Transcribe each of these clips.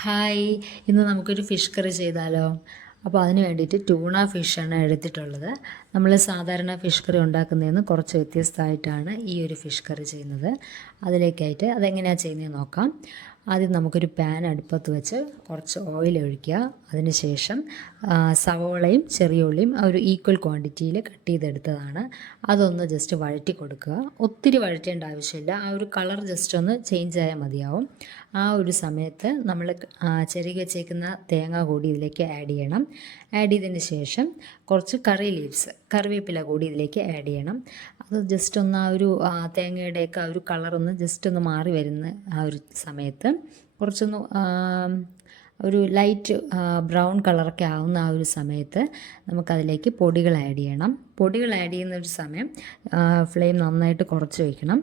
Hi, ഇന്ന് നമുക്കൊരു fish curry ചെയ്താലോ? അപ്പോൾ അതിന് വേണ്ടിയിട്ട് ട്യൂണ ഫിഷാണ് എടുത്തിട്ടുള്ളത്. നമ്മൾ സാധാരണ ഫിഷ് കറി ഉണ്ടാക്കുന്നതിൽ നിന്ന് കുറച്ച് വ്യത്യസ്തമായിട്ടാണ് ഈ ഒരു ഫിഷ് കറി ചെയ്യുന്നത്. അതിലേക്കായിട്ട് അതെങ്ങനെയാണ് ചെയ്യുന്നതെന്ന് നോക്കാം. ആദ്യം നമുക്കൊരു പാൻ അടുപ്പത്ത് വെച്ച് കുറച്ച് ഓയിൽ ഒഴിക്കുക. അതിനുശേഷം സവോളയും ചെറിയ ഉള്ളിയും ഒരു ഈക്വൽ ക്വാണ്ടിറ്റിയിൽ കട്ട് ചെയ്തെടുത്തതാണ്. അതൊന്ന് ജസ്റ്റ് വഴറ്റി കൊടുക്കുക. ഒത്തിരി വഴറ്റേണ്ട ആവശ്യമില്ല, ആ ഒരു കളർ ജസ്റ്റ് ഒന്ന് ചേഞ്ച് ആയാൽ മതിയാവും. ആ ഒരു സമയത്ത് നമ്മൾ ചിരകി വെച്ചേക്കുന്ന തേങ്ങ കൂടി ഇതിലേക്ക് ആഡ് ചെയ്യണം. ആഡ് ചെയ്തതിന് ശേഷം കുറച്ച് കറിവേപ്പില കൂടി ഇതിലേക്ക് ആഡ് ചെയ്യണം. അത് ജസ്റ്റ് ഒന്ന് ആ ഒരു തേങ്ങയുടെയൊക്കെ ആ ഒരു കളറൊന്ന് ജസ്റ്റ് ഒന്ന് മാറി വരുന്ന ആ ഒരു സമയത്ത് കുറച്ചൊന്ന് ഒരു ലൈറ്റ് ബ്രൗൺ കളറൊക്കെ ആവുന്ന ആ ഒരു സമയത്ത് നമുക്കതിലേക്ക് പൊടികൾ ആഡ് ചെയ്യണം. പൊടികൾ ആഡ് ചെയ്യുന്ന ഒരു സമയം ഫ്ലെയിം നന്നായിട്ട് കുറച്ച് വയ്ക്കണം.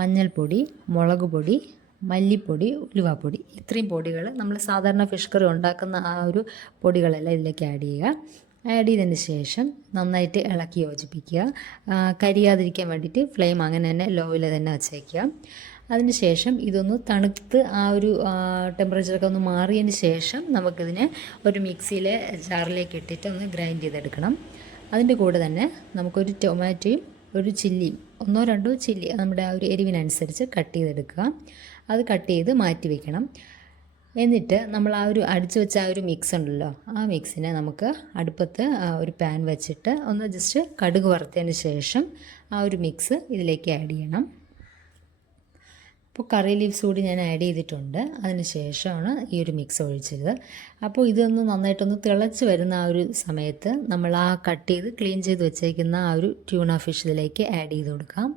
മഞ്ഞൾപ്പൊടി, മുളക് പൊടി, മല്ലിപ്പൊടി, ഉലുവാപ്പൊടി, ഇത്രയും പൊടികൾ നമ്മൾ സാധാരണ ഫിഷ് കറി ഉണ്ടാക്കുന്ന ആ ഒരു പൊടികളെല്ലാം ഇതിലേക്ക് ആഡ് ചെയ്യുക. ആഡ് ചെയ്തതിന് ശേഷം നന്നായിട്ട് ഇളക്കി യോജിപ്പിക്കുക. കരിയാതിരിക്കാൻ വേണ്ടിയിട്ട് ഫ്ലെയിം അങ്ങനെ തന്നെ ലോയിൽ തന്നെ വച്ചേക്കുക. അതിന് ശേഷം ഇതൊന്ന് തണുത്ത് ആ ഒരു ടെമ്പറേച്ചറൊക്കെ ഒന്ന് മാറിയതിന് ശേഷം നമുക്കിതിനെ ഒരു മിക്സിയിലെ ജാറിലേക്ക് ഇട്ടിട്ട് ഒന്ന് ഗ്രൈൻഡ് ചെയ്തെടുക്കണം. അതിൻ്റെ കൂടെ തന്നെ നമുക്കൊരു ടൊമാറ്റോയും ഒരു ചില്ലിയും, 1-2 ചില്ലി നമ്മുടെ ആ ഒരു എരിവിനനുസരിച്ച് കട്ട് ചെയ്തെടുക്കുക. അത് കട്ട് ചെയ്ത് മാറ്റി വയ്ക്കണം. എന്നിട്ട് നമ്മൾ ആ ഒരു അടിച്ചു വെച്ച ആ ഒരു മിക്സ് ഉണ്ടല്ലോ, ആ മിക്സിനെ നമുക്ക് അടുപ്പത്ത് ഒരു പാൻ വെച്ചിട്ട് ഒന്ന് ജസ്റ്റ് കടുക് വറുത്തതിന് ശേഷം ആ ഒരു മിക്സ് ഇതിലേക്ക് ആഡ് ചെയ്യണം. അപ്പോൾ കറി ലീവ്സ് കൂടി ഞാൻ ആഡ് ചെയ്തിട്ടുണ്ട്. അതിന് ശേഷമാണ് ഈ ഒരു മിക്സ് ഒഴിച്ചത്. അപ്പോൾ ഇതൊന്ന് നന്നായിട്ടൊന്ന് തിളച്ച് വരുന്ന ആ ഒരു സമയത്ത് നമ്മൾ ആ കട്ട് ചെയ്ത് ക്ലീൻ ചെയ്ത് വെച്ചേക്കുന്ന ആ ഒരു ട്യൂണ ഫിഷ് ഇതിലേക്ക് ആഡ് ചെയ്ത് കൊടുക്കാം.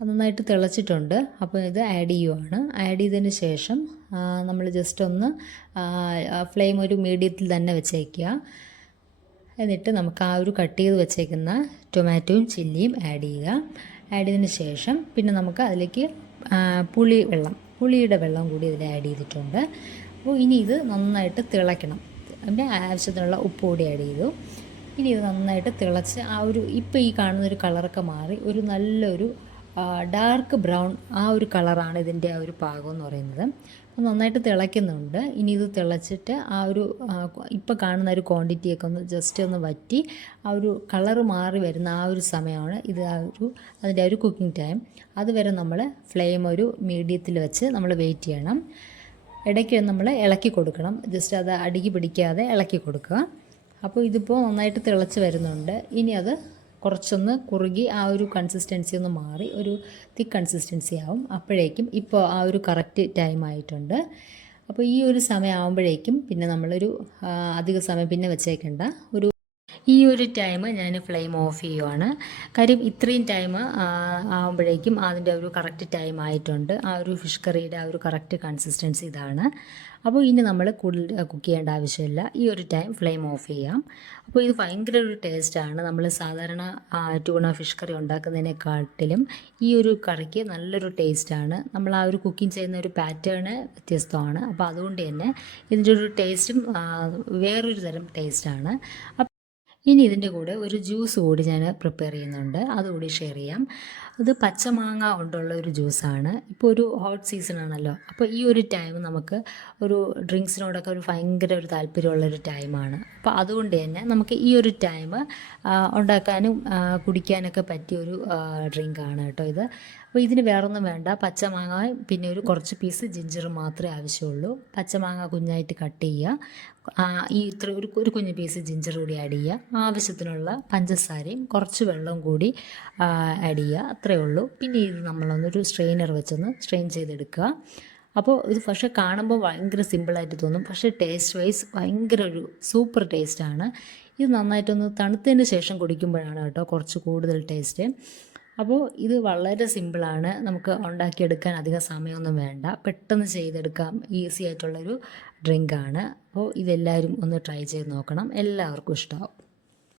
അത് നന്നായിട്ട് തിളച്ചിട്ടുണ്ട്. അപ്പോൾ ഇത് ആഡ് ചെയ്യുവാണ്. ആഡ് ചെയ്തതിന് ശേഷം നമ്മൾ ജസ്റ്റ് ഒന്ന് ഫ്ലെയിം ഒരു മീഡിയത്തിൽ തന്നെ വെച്ചേക്കുക. എന്നിട്ട് നമുക്ക് ആ ഒരു കട്ട് ചെയ്ത് വെച്ചേക്കുന്ന ടൊമാറ്റോയും ചില്ലിയും ആഡ് ചെയ്യുക. ആഡ് ചെയ്തതിന് ശേഷം പിന്നെ നമുക്ക് അതിലേക്ക് പുളിയുടെ വെള്ളം കൂടി ഇതിൽ ആഡ് ചെയ്തിട്ടുണ്ട്. അപ്പോൾ ഇനി ഇത് നന്നായിട്ട് തിളയ്ക്കണം. അതിൻ്റെ ആവശ്യത്തിനുള്ള ഉപ്പ് കൂടി ആഡ് ചെയ്തു. ഇനി ഇത് നന്നായിട്ട് തിളച്ച് ആ ഒരു ഇപ്പോൾ ഈ കാണുന്നൊരു കളറൊക്കെ മാറി ഒരു നല്ലൊരു ഡാർക്ക് ബ്രൗൺ ആ ഒരു കളറാണ് ഇതിൻ്റെ ആ ഒരു പാകം എന്ന് പറയുന്നത്. നന്നായിട്ട് തിളയ്ക്കുന്നുണ്ട്. ഇനി ഇത് തിളച്ചിട്ട് ആ ഒരു ഇപ്പോൾ കാണുന്ന ഒരു ക്വാണ്ടിറ്റിയൊക്കെ ഒന്ന് ജസ്റ്റ് ഒന്ന് വറ്റി ആ ഒരു കളറ് മാറി വരുന്ന ആ ഒരു സമയമാണ് ഇത് അതിൻ്റെ ഒരു കുക്കിംഗ് ടൈം. അതുവരെ നമ്മൾ ഫ്ലെയിം ഒരു മീഡിയത്തിൽ വെച്ച് നമ്മൾ വെയിറ്റ് ചെയ്യണം. ഇടയ്ക്ക് നമ്മൾ ഇളക്കി കൊടുക്കണം. ജസ്റ്റ് അത് അടുക്കി പിടിക്കാതെ ഇളക്കി കൊടുക്കുക. അപ്പോൾ ഇതിപ്പോൾ നന്നായിട്ട് തിളച്ച് വരുന്നുണ്ട്. ഇനി അത് കുറച്ചൊന്ന് കുറുകി ആ ഒരു കൺസിസ്റ്റൻസി ഒന്ന് മാറി ഒരു തിക്ക് കൺസിസ്റ്റൻസി ആവും. അപ്പോഴേക്കും ഇപ്പോൾ ആ ഒരു കറക്റ്റ് ടൈം ആയിട്ടുണ്ട്. അപ്പോൾ ഈ ഒരു സമയം ആകുമ്പോഴേക്കും പിന്നെ നമ്മളൊരു അധിക സമയം പിന്നെ വെച്ചേക്കേണ്ട. ഈ ഒരു ടൈം ഞാൻ ഫ്ലെയിം ഓഫ് ചെയ്യുവാണ്. കാര്യം ഇത്രയും ടൈം ആകുമ്പോഴേക്കും അതിൻ്റെ ഒരു കറക്റ്റ് ടൈം ആയിട്ടുണ്ട്. ആ ഒരു ഫിഷ് കറിയുടെ ആ ഒരു കറക്റ്റ് കൺസിസ്റ്റൻസി ഇതാണ്. അപ്പോൾ ഇനി നമ്മൾ കൂടുതൽ കുക്ക് ചെയ്യേണ്ട ആവശ്യമില്ല. ഈ ഒരു ടൈം ഫ്ലെയിം ഓഫ് ചെയ്യാം. അപ്പോൾ ഇത് ഭയങ്കര ഒരു ടേസ്റ്റാണ്. നമ്മൾ സാധാരണ ട്യൂണ ഫിഷ് കറി ഉണ്ടാക്കുന്നതിനെക്കാട്ടിലും ഈ ഒരു കറിക്ക് നല്ലൊരു ടേസ്റ്റാണ്. നമ്മൾ ആ ഒരു കുക്കിംഗ് ചെയ്യുന്ന ഒരു പാറ്റേണ് വ്യത്യസ്തമാണ്. അപ്പോൾ അതുകൊണ്ട് തന്നെ ഇതിൻ്റെ ഒരു ടേസ്റ്റും വേറൊരു തരം ടേസ്റ്റാണ്. ഇനി ഇതിൻ്റെ കൂടെ ഒരു ജ്യൂസ് കൂടി ഞാൻ പ്രിപ്പയർ ചെയ്യുന്നുണ്ട്. അതുകൂടി ഷെയർ ചെയ്യാം. അത് പച്ചമാങ്ങ കൊണ്ടുള്ള ഒരു ജ്യൂസാണ്. ഇപ്പോൾ ഒരു ഹോട്ട് സീസണാണല്ലോ. അപ്പോൾ ഈ ഒരു ടൈം നമുക്ക് ഒരു ഡ്രിങ്ക്സിനോടൊക്കെ ഒരു ഭയങ്കര ഒരു താല്പര്യമുള്ളൊരു ടൈമാണ്. അപ്പോൾ അതുകൊണ്ട് തന്നെ നമുക്ക് ഈ ഒരു ടൈം ഉണ്ടാക്കാനും കുടിക്കാനൊക്കെ പറ്റിയൊരു ഡ്രിങ്കാണ് കേട്ടോ ഇത്. അപ്പോൾ ഇതിന് വേറൊന്നും വേണ്ട. പച്ചമാങ്ങ പിന്നെ ഒരു കുറച്ച് പീസ് ജിഞ്ചർ മാത്രമേ ആവശ്യമുള്ളൂ. പച്ചമാങ്ങ കുഞ്ഞായിട്ട് കട്ട് ചെയ്യുക. ഈ ഇത്ര ഒരു കുഞ്ഞ് പീസ് ജിഞ്ചർ കൂടി ആഡ് ചെയ്യുക. ആവശ്യത്തിനുള്ള പഞ്ചസാരയും കുറച്ച് വെള്ളം കൂടി ആഡ് ചെയ്യുക. അത്രയേ ഉള്ളൂ. പിന്നെ ഇത് നമ്മളൊന്നൊരു സ്ട്രെയിനർ വെച്ചൊന്ന് സ്ട്രെയിൻ ചെയ്തെടുക്കുക. അപ്പോൾ ഇത് പക്ഷേ കാണുമ്പോൾ ഭയങ്കര സിമ്പിളായിട്ട് തോന്നും. പക്ഷേ ടേസ്റ്റ് വൈസ് ഭയങ്കര ഒരു സൂപ്പർ ടേസ്റ്റാണ്. ഇത് നന്നായിട്ടൊന്ന് തണുത്തതിന് ശേഷം കുടിക്കുമ്പോഴാണ് കേട്ടോ കുറച്ച് കൂടുതൽ ടേസ്റ്റ്. അപ്പോൾ ഇത് വളരെ സിമ്പിളാണ്. നമുക്ക് ഉണ്ടാക്കിയെടുക്കാൻ അധികം സമയമൊന്നും വേണ്ട. പെട്ടെന്ന് ചെയ്തെടുക്കാം. ഈസി ആയിട്ടുള്ളൊരു ഡ്രിങ്കാണ്. അപ്പോൾ ഇതെല്ലാവരും ഒന്ന് ട്രൈ ചെയ്ത് നോക്കണം. എല്ലാവർക്കും ഇഷ്ടമാവും.